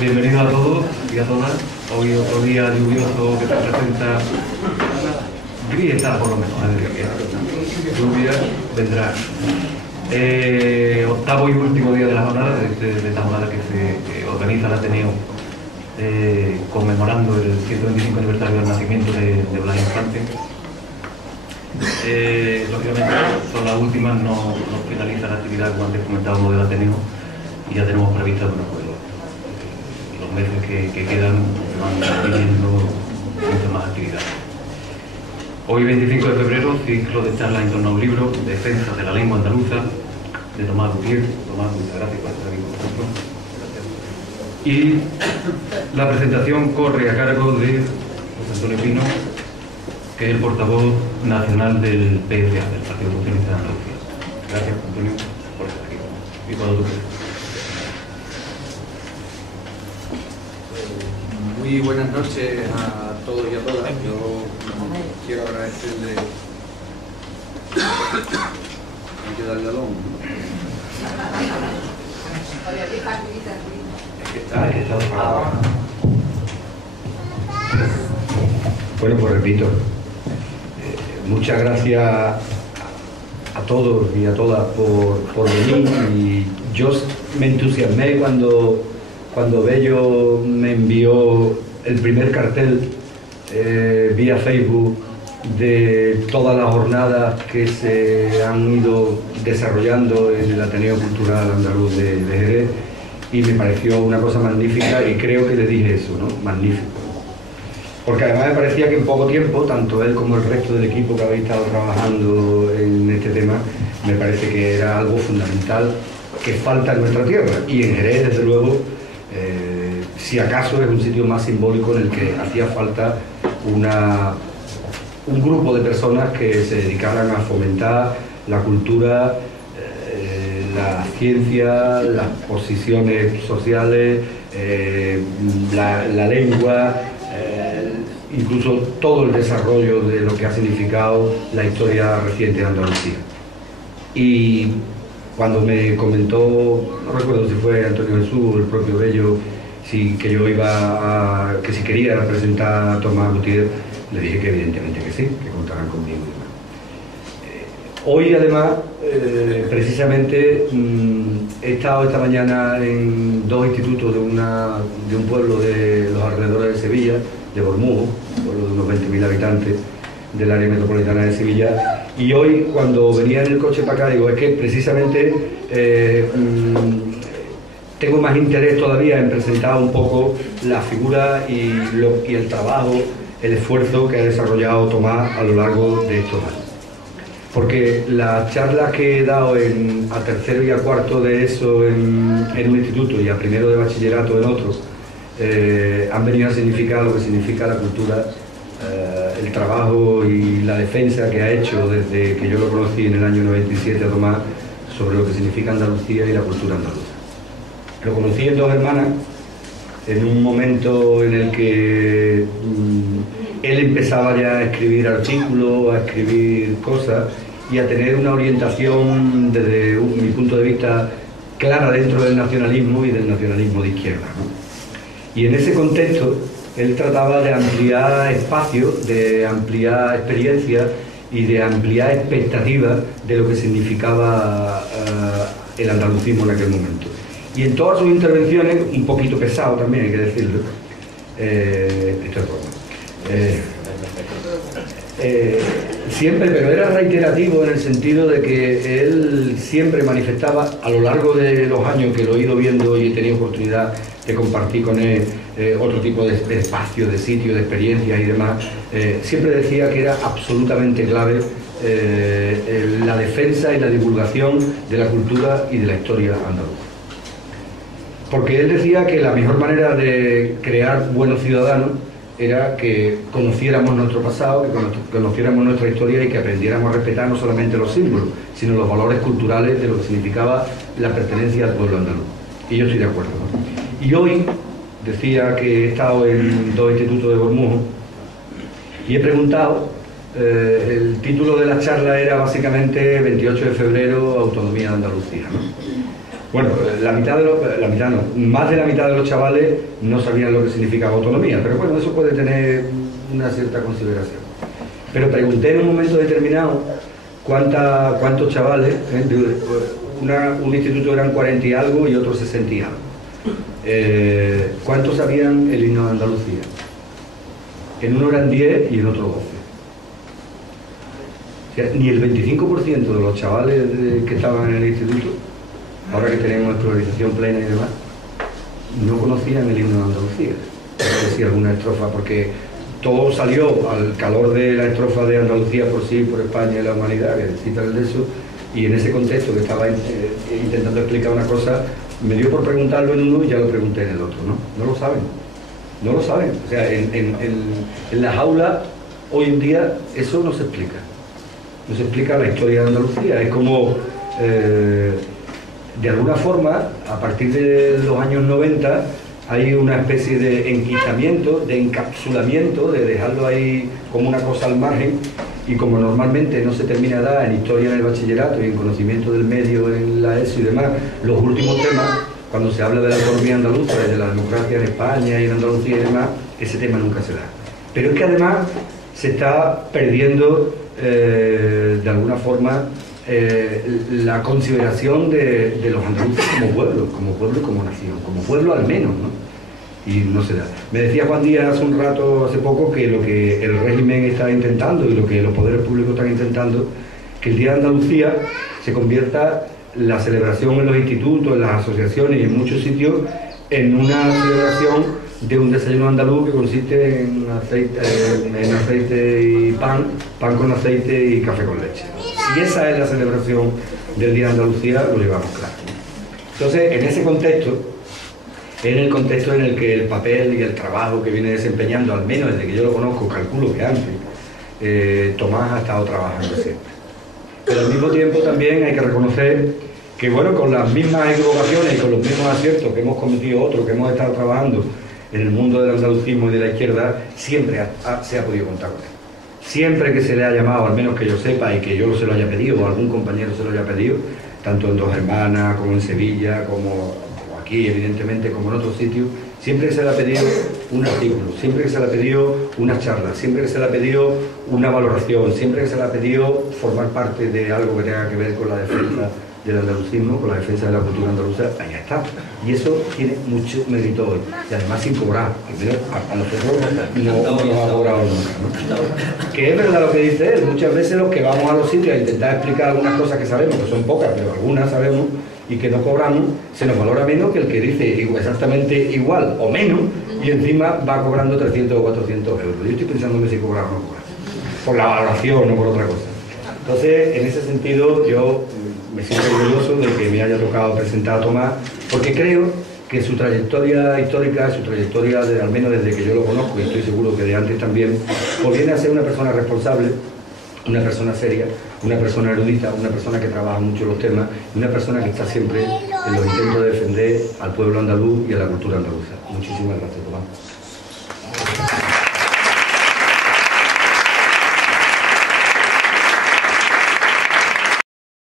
Bienvenidos a todos y a todas. Hoy otro día lluvioso que representa grieta, por lo menos, lluvia vendrá. Octavo y último día de la jornada, de esta jornada que se organiza el Ateneo conmemorando el 125 aniversario del nacimiento de Blas Infante. Lógicamente son las últimas, no finaliza la actividad como antes comentábamos del Ateneo y ya tenemos prevista los meses que quedan, van teniendo muchas más actividades. Hoy 25 de febrero, ciclo de charlas en torno a un libro, Defensa de la lengua andaluza, de Tomás Gutiérrez. Tomás, muchas gracias por estar aquí con nosotros. Y la presentación corre a cargo de José Antonio Pino, que es el portavoz nacional del PSA, del Partido Socialista de Andalucía. Gracias, Antonio, por estar aquí. Y cuando tú quieras. Muy buenas noches a todos y a todas. Yo quiero agradecerle. Hay que darle al hombro. Es que está apagado. Bueno, pues repito, muchas gracias a todos y a todas por venir. Y yo me entusiasmé cuando Bello me envió el primer cartel vía Facebook de todas las jornadas que se han ido desarrollando en el Ateneo Cultural Andaluz de Jerez, y me pareció una cosa magnífica, y creo que le dije eso, ¿no? Magnífico. Porque además me parecía que en poco tiempo, tanto él como el resto del equipo que habéis estado trabajando en este tema, me parece que era algo fundamental que falta en nuestra tierra, y en Jerez, desde luego, si acaso es un sitio más simbólico en el que hacía falta un grupo de personas que se dedicaran a fomentar la cultura, la ciencia, las posiciones sociales, la lengua, incluso todo el desarrollo de lo que ha significado la historia reciente de Andalucía. Y cuando me comentó, no recuerdo si fue Antonio Jesús o el propio Bello, que yo que si quería representar a Tomás Gutiérrez, le dije que evidentemente que sí, que contaran conmigo. Hoy además, precisamente, he estado esta mañana en dos institutos de un pueblo de los alrededores de Sevilla, de Bormujo, un pueblo de unos 20.000 habitantes del área metropolitana de Sevilla, y hoy cuando venía en el coche para acá, digo, es que precisamente tengo más interés todavía en presentar un poco la figura y el trabajo, el esfuerzo que ha desarrollado Tomás a lo largo de estos años. Porque las charlas que he dado a tercero y a cuarto de eso en un instituto y a primero de bachillerato en otro, han venido a significar lo que significa la cultura, el trabajo y la defensa que ha hecho desde que yo lo conocí en el año 97 a Tomás sobre lo que significa Andalucía y la cultura andaluza. Lo conocí en Dos Hermanas, en un momento en el que él empezaba ya a escribir artículos, a escribir cosas y a tener una orientación desde mi punto de vista clara dentro del nacionalismo y del nacionalismo de izquierda, ¿no? Y en ese contexto él trataba de ampliar espacios, de ampliar experiencias y de ampliar expectativas de lo que significaba el andalucismo en aquel momento. Y en todas sus intervenciones, un poquito pesado también, hay que decirlo, esto es broma, siempre, pero era reiterativo en el sentido de que él siempre manifestaba a lo largo de los años que lo he ido viendo y he tenido oportunidad de compartir con él otro tipo de espacios, de sitios, de experiencias y demás, siempre decía que era absolutamente clave la defensa y la divulgación de la cultura y de la historia andaluza. Porque él decía que la mejor manera de crear buenos ciudadanos era que conociéramos nuestro pasado, que conociéramos nuestra historia y que aprendiéramos a respetar no solamente los símbolos, sino los valores culturales de lo que significaba la pertenencia al pueblo andaluz. Y yo estoy de acuerdo, ¿no? Y hoy decía que he estado en dos institutos de Bormujo y he preguntado, el título de la charla era básicamente 28 de febrero, Autonomía de Andalucía, ¿no? Bueno, la mitad no, más de la mitad de los chavales no sabían lo que significaba autonomía, pero bueno, eso puede tener una cierta consideración. Pero pregunté en un momento determinado cuántos chavales, un instituto eran 40 y algo y otro 60 y algo. ¿Cuántos sabían el himno de Andalucía? En uno eran 10 y en otro 12. O sea, ni el 25% de los chavales que estaban en el instituto, ahora que tenemos escolarización plena y demás, no conocían el himno de Andalucía. No decía alguna estrofa, porque todo salió al calor de la estrofa de Andalucía por sí, por España y la humanidad, que cita el de eso, y en ese contexto que estaba intentando explicar una cosa, me dio por preguntarlo en uno y ya lo pregunté en el otro, ¿no? No lo saben, no lo saben. O sea, en las aulas hoy en día eso no se explica. No se explica la historia de Andalucía. Es como, de alguna forma, a partir de los años 90, hay una especie de enquistamiento, de encapsulamiento, de dejarlo ahí como una cosa al margen, y como normalmente no se termina de dar en historia en el bachillerato y en conocimiento del medio en la ESO y demás, los últimos temas, cuando se habla de la autonomía andaluza, de la democracia en España y en Andalucía y demás, ese tema nunca se da. Pero es que además se está perdiendo, de alguna forma, la consideración de los andaluces como pueblo y como nación, como pueblo al menos, ¿no? Y no se da. Me decía Juan Díaz hace un rato, hace poco, que lo que el régimen está intentando y lo que los poderes públicos están intentando, que el Día de Andalucía se convierta la celebración en los institutos, en las asociaciones y en muchos sitios, en una celebración de un desayuno andaluz que consiste en aceite y pan con aceite y café con leche. Si esa es la celebración del Día de Andalucía, lo llevamos claro. Entonces, en ese contexto, en el contexto en el que el papel y el trabajo que viene desempeñando, al menos desde que yo lo conozco, calculo que antes, Tomás ha estado trabajando siempre. Pero al mismo tiempo también hay que reconocer que, bueno, con las mismas equivocaciones y con los mismos aciertos que hemos cometido otros, que hemos estado trabajando en el mundo del andalucismo y de la izquierda, siempre se ha podido contar con él. Siempre que se le ha llamado, al menos que yo sepa y que yo se lo haya pedido o algún compañero se lo haya pedido, tanto en Dos Hermanas como en Sevilla, como aquí evidentemente, como en otros sitios, siempre que se le ha pedido un artículo, siempre que se le ha pedido una charla, siempre que se le ha pedido una valoración, siempre que se le ha pedido formar parte de algo que tenga que ver con la defensa del andalucismo, con la defensa de la cultura andaluza, ahí está. Y eso tiene mucho mérito hoy, y además sin cobrar, a nosotros no nos ha cobrado nunca, ¿no? Que es verdad lo que dice él, muchas veces los que vamos a los sitios a intentar explicar algunas cosas que sabemos, que son pocas, pero algunas sabemos, y que no cobramos, se nos valora menos que el que dice exactamente igual o menos, y encima va cobrando 300 o 400 euros. Yo estoy pensándome si cobrar o no cobrar, por la valoración, no por otra cosa. Entonces, en ese sentido, yo me siento orgulloso de que me haya tocado presentar a Tomás, porque creo que su trayectoria histórica, su trayectoria, al menos desde que yo lo conozco, y estoy seguro que de antes también, pues viene a ser una persona responsable, una persona seria, una persona erudita, una persona que trabaja mucho los temas, y una persona que está siempre en los intentos de defender al pueblo andaluz y a la cultura andaluza. Muchísimas gracias, Tomás.